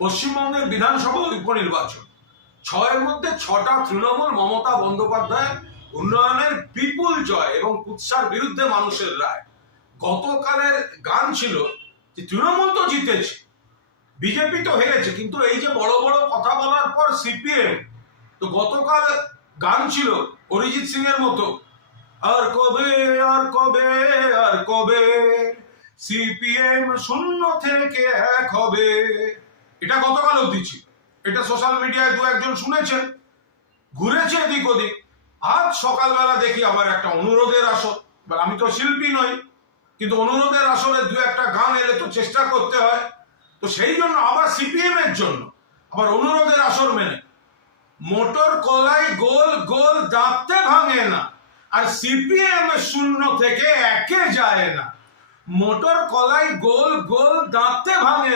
পশ্চিমবঙ্গের বিধানসভা উপনির্বাচন, 6-এর মধ্যে 6টা তৃণমূল মমতা বন্দ্যোপাধ্যায়ের উন্নয়নের বিপুল জয় এবং কুৎসার বিরুদ্ধে মানুষের রায়। গতকালের গান ছিল যে তৃণমূল তো জিতেছে, বিজেপি তো হেরেছে, কিন্তু এই যে বড় বড় কথা বলার পর সিপিএম, তো গতকাল গান ছিল অরিজিৎ সিং এর মতো, আর কবে আর কবে আর কবে সিপিএম শূন্য থেকে এক হবে। এটা গতকাল অবধি ছিল, এটা সোশ্যাল মিডিয়ায় দু একজন শুনেছেন, ঘুরেছে এদিক ওদিক। আজ সকালবেলা দেখি আমার একটা অনুরোধের আসর, আমি তো শিল্পী নই, কিন্তু অনুরোধের আসরে দু একটা গান এলে তো চেষ্টা করতে হয়, তো সেই জন্য আবার সিপিএম এর জন্য আবার অনুরোধের আসর মেনে মোটর কলাই গোল গোল দাঁতে ভাঙে না, আর সিপিএম শূন্য থেকে একে যায় না। মোটর কলাই গোল গোল দাঁতে ভাঙে